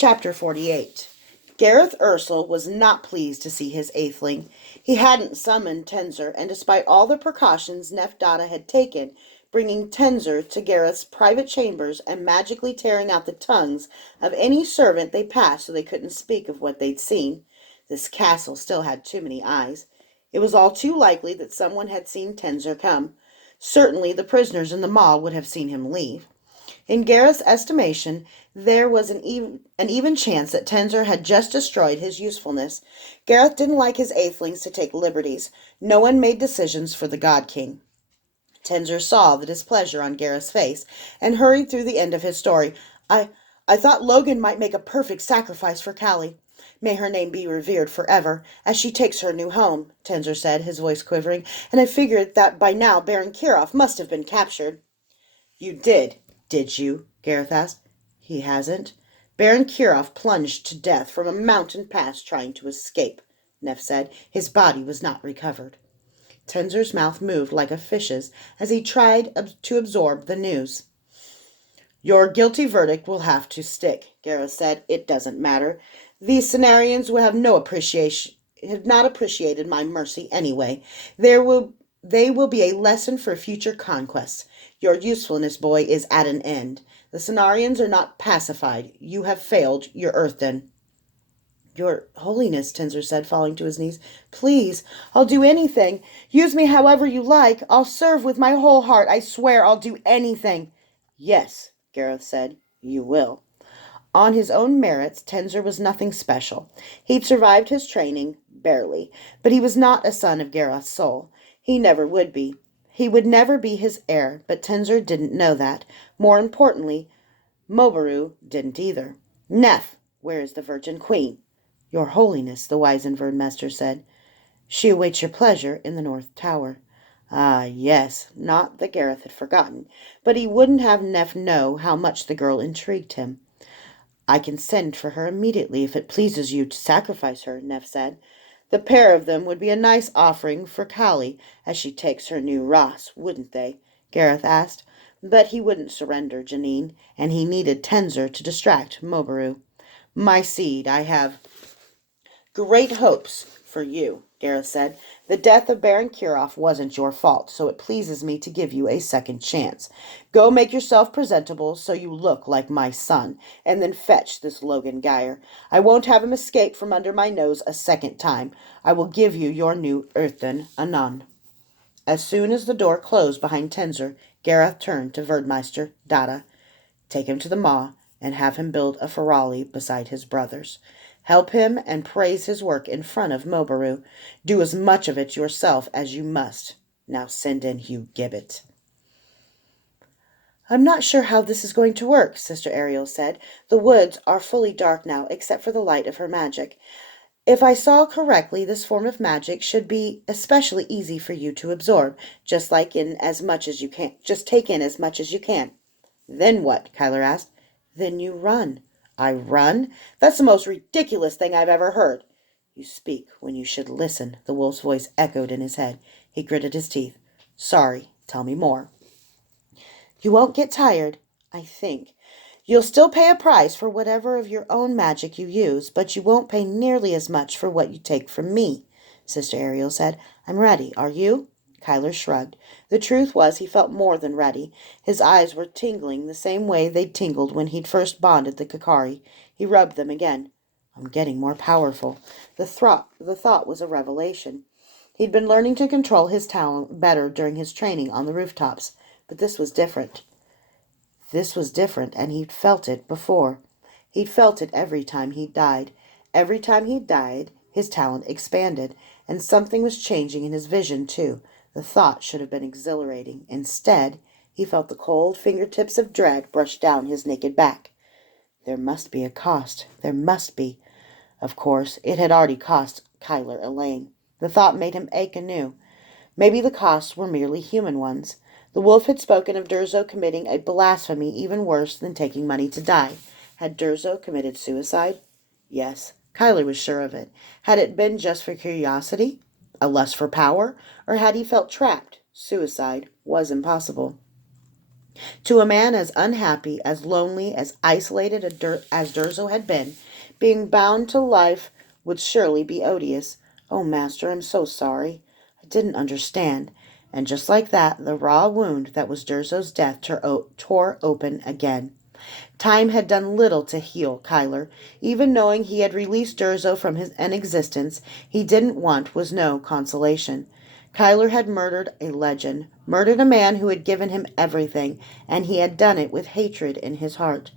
Chapter 48. Gareth Ursel was not pleased to see his eighthling. He hadn't summoned Tenzer, and despite all the precautions Nephdada had taken, bringing Tenzer to Gareth's private chambers and magically tearing out the tongues of any servant they passed so they couldn't speak of what they'd seen, this castle still had too many eyes. It was all too likely that someone had seen Tenzer come. Certainly the prisoners in the maw would have seen him leave. In Gareth's estimation, there was an even chance that Tenzer had just destroyed his usefulness. Gareth didn't like his eightlings to take liberties. No one made decisions for the God King. Tenzer saw the displeasure on Gareth's face and hurried through the end of his story. I thought Logan might make a perfect sacrifice for Callie. May her name be revered forever, as she takes her new home, Tenzer said, his voice quivering, and I figured that by now Baron Kirov must have been captured. You did you? Gareth asked. He hasn't. Baron Kirov plunged to death from a mountain pass trying to escape, Neff said. His body was not recovered. Tenzer's mouth moved like a fish's as he tried to absorb the news. Your guilty verdict will have to stick, Gareth said. It doesn't matter. These Cenarians will have not appreciated my mercy anyway. They will be a lesson for future conquests. Your usefulness, boy, is at an end. The Cenarians are not pacified. You have failed your Earthen. Your Holiness, Tenzer said, falling to his knees, please, I'll do anything. Use me however you like. I'll serve with my whole heart. I swear I'll do anything. Yes, Gareth said, you will. On his own merits, Tenzer was nothing special. He'd survived his training, barely, but he was not a son of Gareth's soul. He never would be. He would never be his heir, but Tenzer didn't know that. More importantly, Mobaru didn't either. Neff, where is the Virgin Queen? Your Holiness, the Weisenverdmester said. She awaits your pleasure in the North Tower. Ah, yes, not that Gareth had forgotten, but he wouldn't have Neff know how much the girl intrigued him. I can send for her immediately if it pleases you to sacrifice her, Neff said. The pair of them would be a nice offering for Callie as she takes her new Ross, wouldn't they? Gareth asked. But he wouldn't surrender Janine, and he needed Tenzer to distract Mobaru. My seed, I have great hopes for you, Gareth said. The death of Baron Kirov wasn't your fault, so it pleases me to give you a second chance. Go make yourself presentable so you look like my son, and then fetch this Logan Geyer. I won't have him escape from under my nose a second time. I will give you your new Earthen anon. As soon as the door closed behind Tenzer, Gareth turned to Verdmeister Dada. Take him to the maw and have him build a ferrari beside his brother's. Help him and praise his work in front of Mobaru. Do as much of it yourself as you must. Now send in Hugh Gibbet. I'm not sure how this is going to work, Sister Ariel said. The woods are fully dark now, except for the light of her magic. If I saw correctly, this form of magic should be especially easy for you to absorb, just take in as much as you can. Then what? Kyler asked. Then you run. I run? That's the most ridiculous thing I've ever heard. You speak when you should listen, the wolf's voice echoed in his head. He gritted his teeth. Sorry, tell me more. You won't get tired, I think. You'll still pay a price for whatever of your own magic you use, but you won't pay nearly as much for what you take from me, Sister Ariel said. I'm ready. Are you? Kyler shrugged. The truth was he felt more than ready. His eyes were tingling the same way they'd tingled when he'd first bonded the Kakari. He rubbed them again. I'm getting more powerful. The thought was a revelation. He'd been learning to control his talent better during his training on the rooftops, but this was different. This was different, and he'd felt it before. He'd felt it every time he'd died. Every time he'd died, his talent expanded, and something was changing in his vision, too. The thought should have been exhilarating. Instead, he felt the cold fingertips of dread brush down his naked back. There must be a cost. There must be. Of course, it had already cost Kyler Elaine. The thought made him ache anew. Maybe the costs were merely human ones. The wolf had spoken of Durzo committing a blasphemy even worse than taking money to die. Had Durzo committed suicide? Yes, Kyler was sure of it. Had it been just for curiosity? A lust for power? Or had he felt trapped? Suicide was impossible. To a man as unhappy, as lonely, as isolated as Durzo had been, being bound to life would surely be odious. Oh, master, I'm so sorry. I didn't understand. And just like that, the raw wound that was Durzo's death tore open again. Time had done little to heal Kyler. Even knowing he had released Durzo from an existence he didn't want was no consolation. Kyler had murdered a legend, murdered a man who had given him everything, and he had done it with hatred in his heart.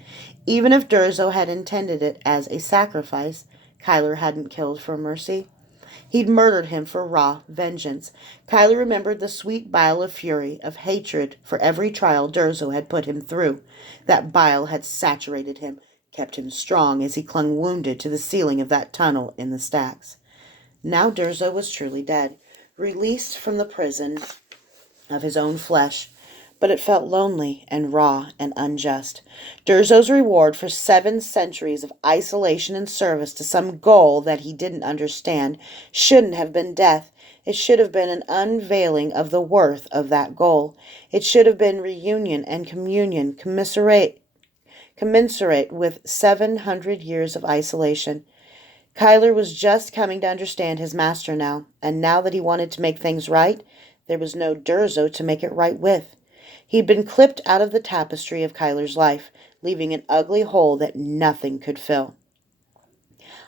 Even if Durzo had intended it as a sacrifice, Kyler hadn't killed for mercy. He'd murdered him for raw vengeance. Kyler remembered the sweet bile of fury, of hatred for every trial Durzo had put him through. That bile had saturated him, kept him strong as he clung wounded to the ceiling of that tunnel in the stacks. Now Durzo was truly dead, released from the prison of his own flesh, but it felt lonely and raw and unjust. Durzo's reward for 7 centuries of isolation and service to some goal that he didn't understand shouldn't have been death. It should have been an unveiling of the worth of that goal. It should have been reunion and communion commensurate with 700 years of isolation. Kyler was just coming to understand his master now, and now that he wanted to make things right, there was no Durzo to make it right with. He'd been clipped out of the tapestry of Kyler's life, leaving an ugly hole that nothing could fill.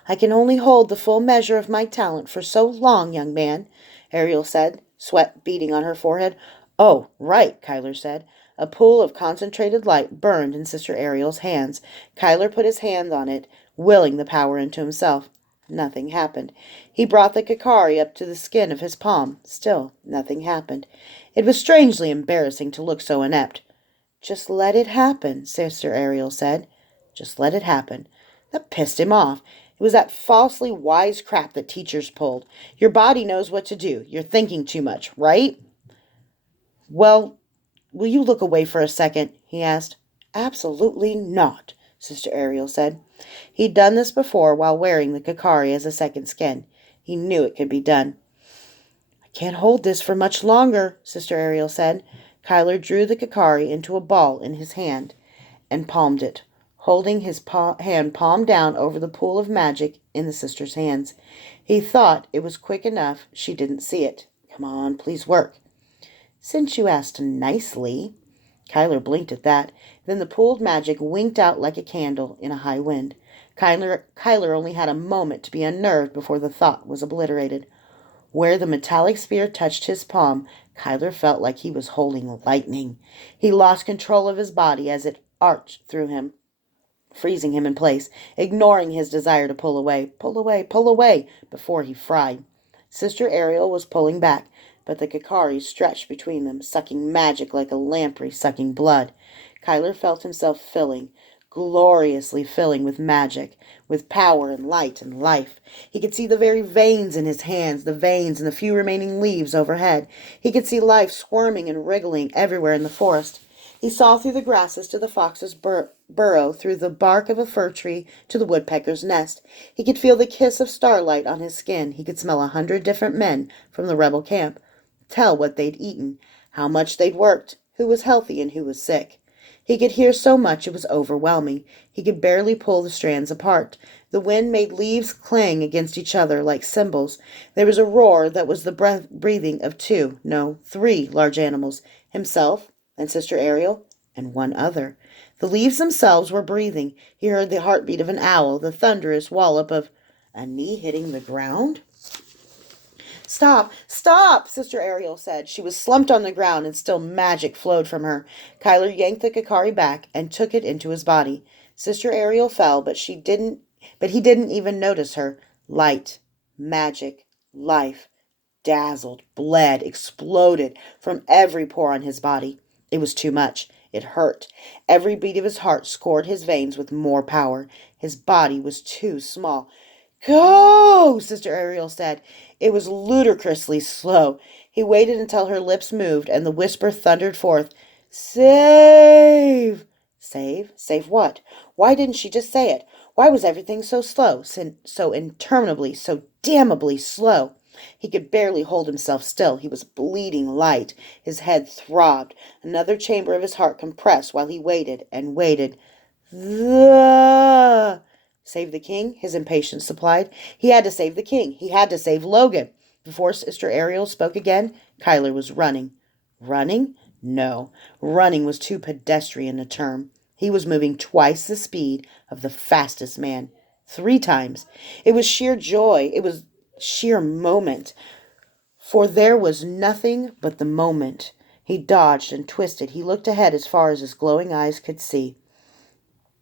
I can only hold the full measure of my talent for so long, young man, Ariel said, sweat beading on her forehead. Oh, right, Kyler said. A pool of concentrated light burned in Sister Ariel's hands. Kyler put his hand on it, willing the power into himself. Nothing happened. He brought the Kakari up to the skin of his palm. Still, nothing happened. It was strangely embarrassing to look so inept. Just let it happen, Sister Ariel said. Just let it happen. That pissed him off. It was that falsely wise crap that teachers pulled. Your body knows what to do. You're thinking too much, right? Well, will you look away for a second? He asked. Absolutely not, Sister Ariel said. He'd done this before while wearing the Kakari as a second skin. He knew it could be done. I can't hold this for much longer, Sister Ariel said. Kyler drew the Kakari into a ball in his hand and palmed it, holding his hand palm down over the pool of magic in the sister's hands. He thought it was quick enough she didn't see it. Come on, please work. Since you asked nicely. Kyler blinked at that. Then the pooled magic winked out like a candle in a high wind. Kyler only had a moment to be unnerved before the thought was obliterated. Where the metallic sphere touched his palm, Kyler felt like he was holding lightning. He lost control of his body as it arched through him, freezing him in place, ignoring his desire to pull away, before he fried. Sister Ariel was pulling back, but the Kakari stretched between them, sucking magic like a lamprey sucking blood. Kyler felt himself filling, gloriously filling with magic, with power and light and life. He could see the very veins in his hands, the veins in the few remaining leaves overhead. He could see life squirming and wriggling everywhere in the forest. He saw through the grasses to the fox's burrow, through the bark of a fir tree to the woodpecker's nest. He could feel the kiss of starlight on his skin. He could smell 100 different men from the rebel camp, tell what they'd eaten, how much they'd worked, who was healthy and who was sick. He could hear so much it was overwhelming. He could barely pull the strands apart. The wind made leaves clang against each other like cymbals. There was a roar that was the breathing of 2, no, 3 large animals, himself and Sister Ariel and one other. The leaves themselves were breathing. He heard the heartbeat of an owl, the thunderous wallop of a knee hitting the ground. Stop, stop, Sister Ariel said. She was slumped on the ground, and still magic flowed from her. Kyler yanked the Kakari back and took it into his body. Sister Ariel fell, but he didn't even notice her. Light, magic, life, dazzled, bled, exploded from every pore on his body. It was too much. It hurt. Every beat of his heart scored his veins with more power. His body was too small. Go, Sister Ariel said. It was ludicrously slow. He waited until her lips moved and the whisper thundered forth, Save! Save? Save what? Why didn't she just say it? Why was everything so slow, so interminably, so damnably slow? He could barely hold himself still. He was bleeding light. His head throbbed. Another chamber of his heart compressed while he waited and waited. The Save the king, his impatience supplied. He had to save the king. He had to save Logan. Before Sister Ariel spoke again, Kyler was running. Running? No. Running was too pedestrian a term. He was moving twice the speed of the fastest man. 3 times. It was sheer joy. It was sheer moment. For there was nothing but the moment. He dodged and twisted. He looked ahead as far as his glowing eyes could see.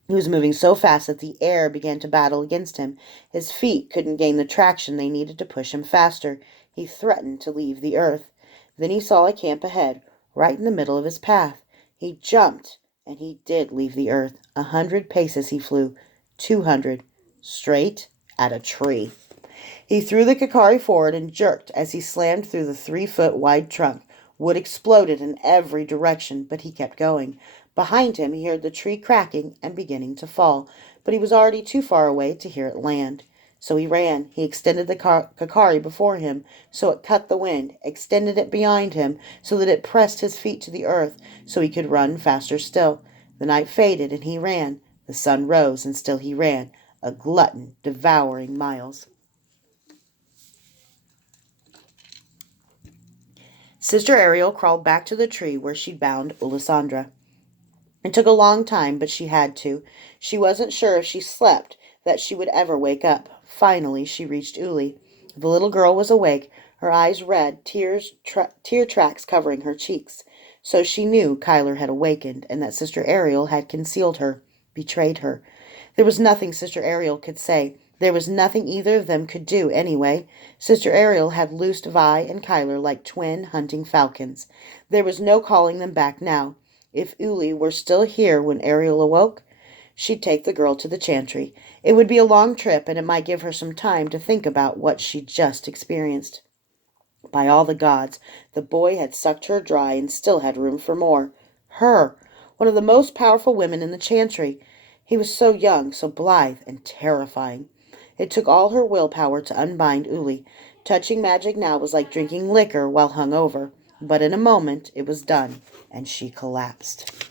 He was moving so fast that the air began to battle against him. His feet couldn't gain the traction they needed to push him faster. He threatened to leave the earth. Then he saw a camp ahead, right in the middle of his path. He jumped, and he did leave the earth. 100 paces he flew, 200, straight at a tree. He threw the Kakari forward and jerked as he slammed through the 3-foot wide trunk. Wood exploded in every direction, but he kept going. Behind him he heard the tree cracking and beginning to fall, but he was already too far away to hear it land. So he ran. He extended the Kakari before him so it cut the wind, extended it behind him so that it pressed his feet to the earth so he could run faster still. The night faded and he ran. The sun rose and still he ran, a glutton devouring miles. Sister Ariel crawled back to the tree where she'd bound Ulisandra. It took a long time, but she had to. She wasn't sure if she slept that she would ever wake up. Finally, she reached Uli. The little girl was awake, her eyes red, tear tracks covering her cheeks. So she knew Kyler had awakened and that Sister Ariel had concealed her, betrayed her. There was nothing Sister Ariel could say. There was nothing either of them could do, anyway. Sister Ariel had loosed Vi and Kyler like twin hunting falcons. There was no calling them back now. If Uli were still here when Ariel awoke, she'd take the girl to the chantry. It would be a long trip, and it might give her some time to think about what she'd just experienced. By all the gods, the boy had sucked her dry and still had room for more. Her, one of the most powerful women in the chantry. He was so young, so blithe, and terrifying. It took all her willpower to unbind Uli. Touching magic now was like drinking liquor while hung over. But in a moment it was done, and she collapsed.